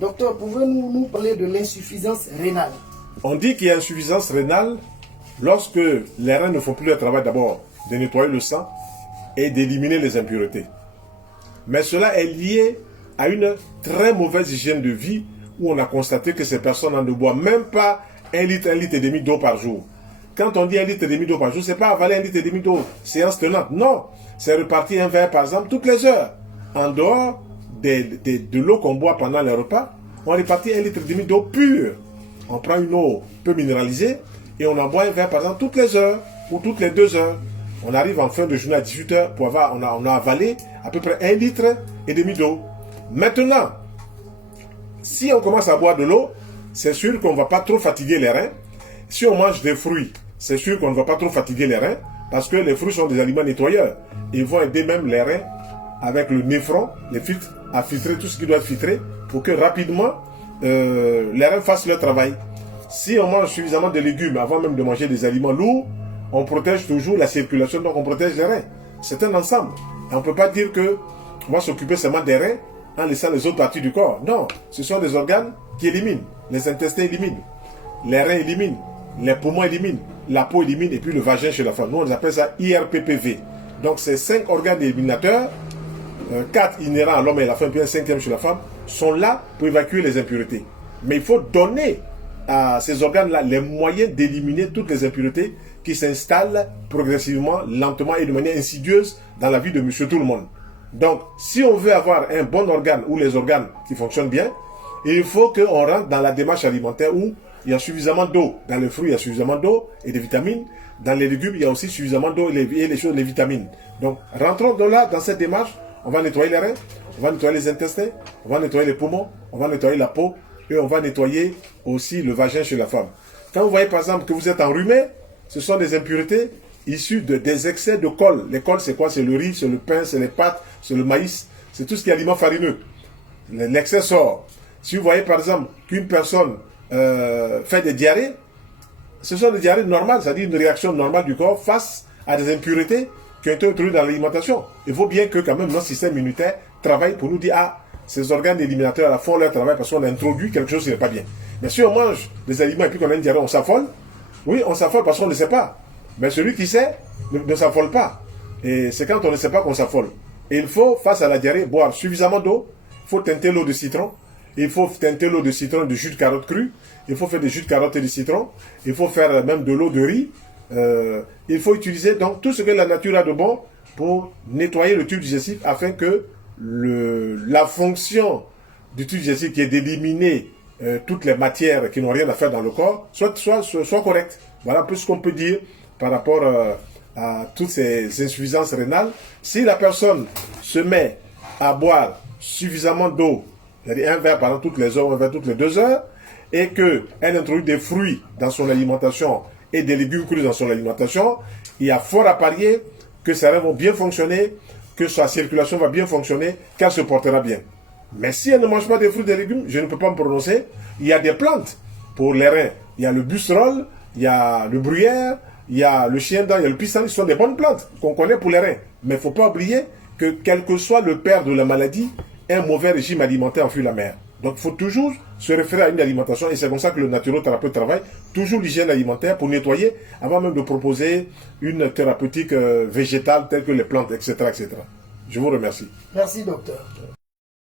Docteur, pouvez-vous nous parler de l'insuffisance rénale? On dit qu'il y a insuffisance rénale lorsque les reins ne font plus le travail d'abord de nettoyer le sang et d'éliminer les impuretés. Mais cela est lié à une très mauvaise hygiène de vie où on a constaté que ces personnes ne boivent même pas 1 litre et demi d'eau par jour. Quand on dit 1 litre et demi d'eau par jour, ce n'est pas avaler 1 litre et demi d'eau, séance tenante. Non, c'est repartir un verre par exemple toutes les heures. En dehors de l'eau qu'on boit pendant les repas, on répartit 1 litre et demi d'eau pure. On prend une eau peu minéralisée et on en boit un verre par exemple toutes les heures ou toutes les 2 heures. On arrive en fin de journée à 18 heures pour avoir, on a avalé à peu près 1 litre et demi d'eau. Maintenant, si on commence à boire de l'eau, c'est sûr qu'on ne va pas trop fatiguer les reins. Si on mange des fruits, c'est sûr qu'on ne va pas trop fatiguer les reins parce que les fruits sont des aliments nettoyeurs. Ils vont aider même les reins avec le néphron, les filtres, à filtrer tout ce qui doit être filtré pour que rapidement les reins fassent leur travail. Si on mange suffisamment de légumes avant même de manger des aliments lourds, on protège toujours la circulation, donc on protège les reins. C'est un ensemble. Et on ne peut pas dire qu'on va s'occuper seulement des reins en laissant les autres parties du corps. Non, ce sont des organes qui éliminent. Les intestins éliminent, les reins éliminent, les poumons éliminent, la peau élimine et puis le vagin chez la femme. Nous, on appelle ça IRPPV. Donc, ces 5 organes éliminateurs, 4 inhérents à l'homme et à la femme, puis un 5e chez la femme, sont là pour évacuer les impuretés. Mais il faut donner à ces organes-là les moyens d'éliminer toutes les impuretés qui s'installent progressivement, lentement et de manière insidieuse dans la vie de monsieur tout le monde. Donc, si on veut avoir un bon organe ou les organes qui fonctionnent bien, il faut qu'on rentre dans la démarche alimentaire où il y a suffisamment d'eau. Dans les fruits, il y a suffisamment d'eau et de vitamines. Dans les légumes, il y a aussi suffisamment d'eau et les vitamines. Donc, rentrons dans cette démarche. On va nettoyer les reins, on va nettoyer les intestins, on va nettoyer les poumons, on va nettoyer la peau et on va nettoyer aussi le vagin chez la femme. Quand vous voyez par exemple que vous êtes enrhumé, ce sont des impuretés issues des excès de colle. Les cols, c'est quoi? C'est le riz, c'est le pain, c'est les pâtes, c'est le maïs, c'est tout ce qui est aliment farineux. L'excès sort. Si vous voyez par exemple qu'une personne fait des diarrhées, ce sont des diarrhées normales, c'est-à-dire une réaction normale du corps face à des impuretés qui ont été introduites dans l'alimentation. Il faut bien que quand même notre système immunitaire travaille pour nous dire ah, ces organes éliminateurs font leur travail parce qu'on a introduit quelque chose qui n'est pas bien. Mais si on mange des aliments et puis qu'on a une diarrhée, on s'affole. Oui, on s'affole parce qu'on ne sait pas. Mais celui qui sait ne s'affole pas. Et c'est quand on ne sait pas qu'on s'affole. Et il faut, face à la diarrhée, boire suffisamment d'eau. Il faut teinter l'eau de citron. Il faut teinter l'eau de citron de jus de carotte cru. Il faut faire des jus de carotte et de citron. Il faut faire même de l'eau de riz. Il faut utiliser donc tout ce que la nature a de bon pour nettoyer le tube digestif afin que la fonction du tube digestif qui est d'éliminer toutes les matières qui n'ont rien à faire dans le corps soit correcte. Voilà un peu ce qu'on peut dire par rapport à toutes ces insuffisances rénales. Si la personne se met à boire suffisamment d'eau, c'est-à-dire un verre pendant toutes les heures, un verre toutes les 2 heures, et qu'elle introduit des fruits dans son alimentation et des légumes crus dans son alimentation, il y a fort à parier que ses reins vont bien fonctionner, que sa circulation va bien fonctionner, qu'elle se portera bien. Mais si elle ne mange pas des fruits et des légumes, je ne peux pas me prononcer. Il y a des plantes pour les reins. Il y a le busserole, il y a le bruyère, il y a le chien-dent, il y a le pissenlit. Ce sont des bonnes plantes qu'on connaît pour les reins. Mais il ne faut pas oublier que quel que soit le père de la maladie, un mauvais régime alimentaire enfuit la mère. Donc il faut toujours se référer à une alimentation et c'est comme ça que le naturothérapeute travaille, toujours l'hygiène alimentaire pour nettoyer avant même de proposer une thérapeutique végétale telle que les plantes, etc., etc. Je vous remercie. Merci docteur.